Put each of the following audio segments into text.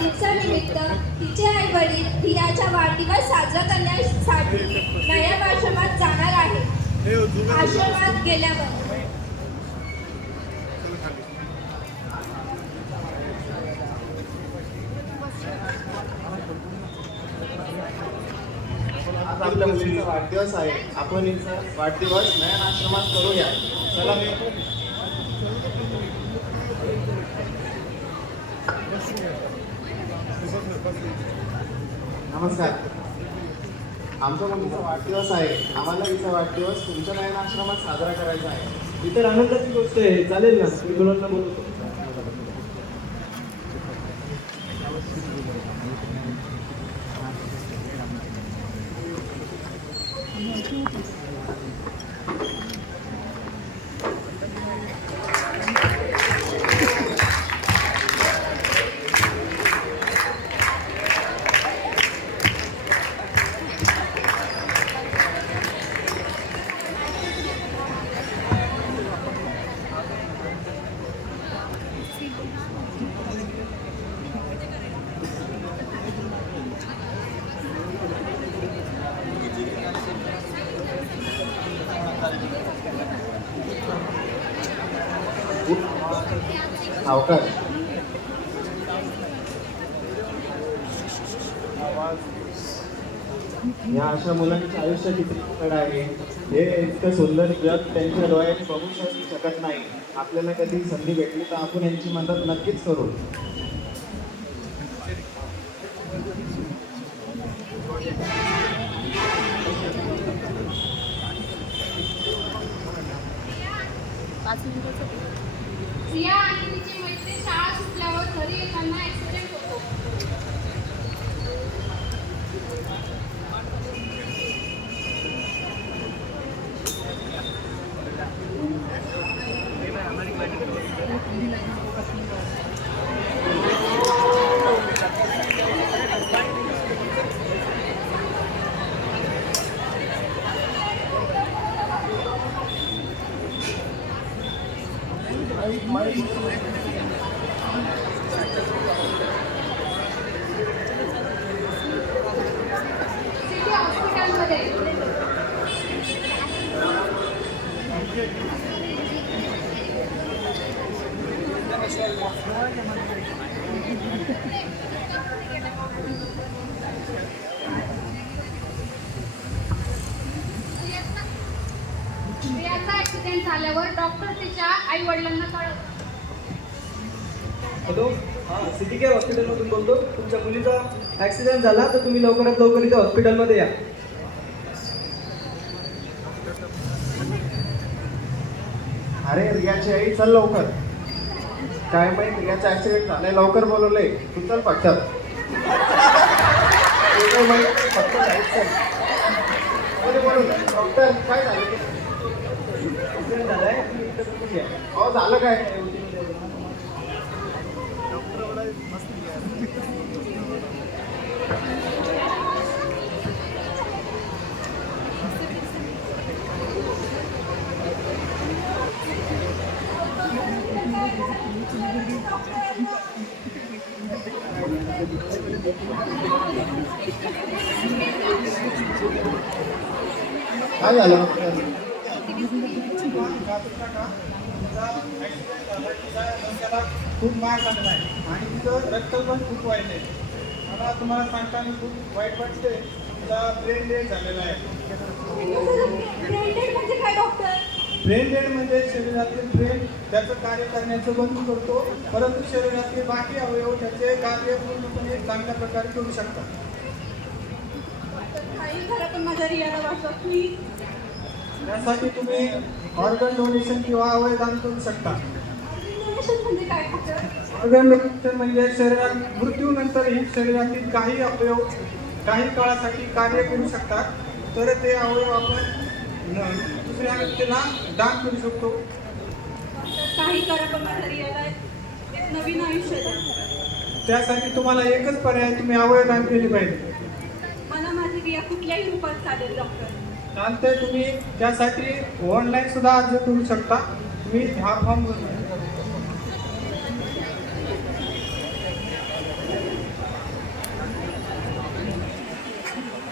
वाढदिवसानिमित्त तिचे आई वडील हिराचा वाढदिवस साजरा करण्यासाठी नया आश्रमात जाणार आहे आश्रमात गेल्यावर. आज आपल्या मुलीचा वाढदिवस आहे. आपण हिचा वाढदिवस नयन आश्रमात करूया. चला. नमस्कार. आमच्या मुलीचा वाढदिवस आहे. आम्हाला तिचा वाढदिवस तुमच्या नयन आश्रमात साजरा करायचा आहे. इतर तर आनंदाची गोष्ट आहे. चालेल ना? मी मुलांना बोलतो सावकार. या अशा मुलांचे आयुष्य किती फुकट आहे. हे इतकं सुंदर जग त्यांच्या डोळ्यात बघू शकत नाही. आपल्याला कधी संधी भेटली तर आपण यांची मदत नक्कीच करू. प्रिया आणि तिची मैत्रीण शाळा सुटल्यावर घरी येताना ऍक्सिडेंट होतो सिटी हॉस्पिटलमध्ये प्रियाचा ऍक्सिडेंट झाल्यावर डॉक्टर तिच्या आई वडिलांना कळवतात हॅलो? हां सिटी केअर हॉस्पिटलमधून बोलतो. तुमच्या मुलीचा ॲक्सिडेंट झाला तर तुम्ही लवकरात लवकर इथे हॉस्पिटलमध्ये या. अरे रियाची आई चल लवकर. काय माहीत याचा ऍक्सिडेंट झालाय लवकर बोलवलंय. तू चल पटकन फक्त डॉक्टर काय झालं? अहो झालं काय? काय झालं खूप मार लागला आहे आणि तिचं रक्त पण खूप वाईट आहे मला तुम्हाला सांगताना खूप वाईट वाटते तिचा ब्रेन डेड झालेला आहे ब्रेन डेड म्हणजे शरीरातील ब्रेन त्याचं कार्य करण्याचं बंद करतो परंतु शरीरातील बाकी अवयव त्याचे कार्य पूर्णपणे चांगल्या प्रकारे करू शकतात त्यासाठी तुम्ही ऑर्गन डोनेशन किंवा अवयदान करू शकता. म्हणजे ऑर्गन डोनेशन म्हणजे शरीरात मृत्यूनंतरही शरीरातील काही अवयव काही काळासाठी कार्य करू शकतात. तर ते अवयव आपण दुसऱ्या व्यक्तीला दान करू शकतो. काही नवीन आयुष्य त्यासाठी तुम्हाला एकच पर्याय तुम्ही अवयव दान केले पाहिजे. मला माझी रिया कुठल्याही रूपात चालेल डॉक्टर त्यानंतर तुम्ही. त्यासाठी ऑनलाईन सुद्धा अर्ज करू शकता. तुम्ही हा फॉर्म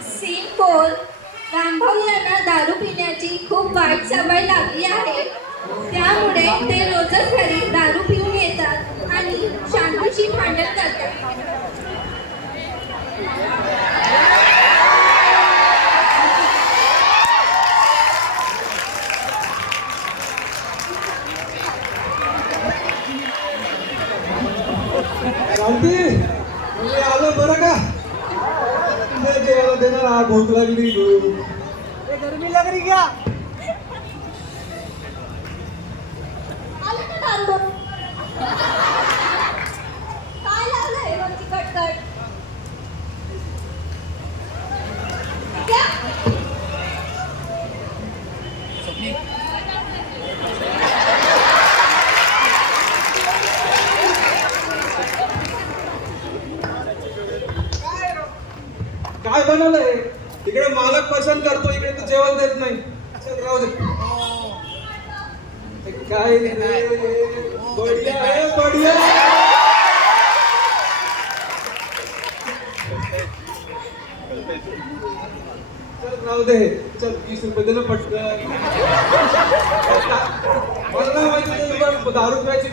सीन रामभाऊ यांना दारू पिण्याची खूप वाईट सवय लागली आहे. त्यामुळे ते रोजच घरी दारू पिऊन येतात आणि शांतीशी भांडण करतात. जेवायला देणार हा भूक लागली गरमी लागली क्या? आलं का दारू? काय लागलंय रोजची कटकट क्या? काय बनवलंय? इकडे मालक पसंत करतो इकडे तू जेवण देत नाही. चल राहू दे. हे. काय बढिया आहे बढिया. चल राहू दे. चल वीस रुपये दे ना पटकन. मला माहिती दारू प्यायची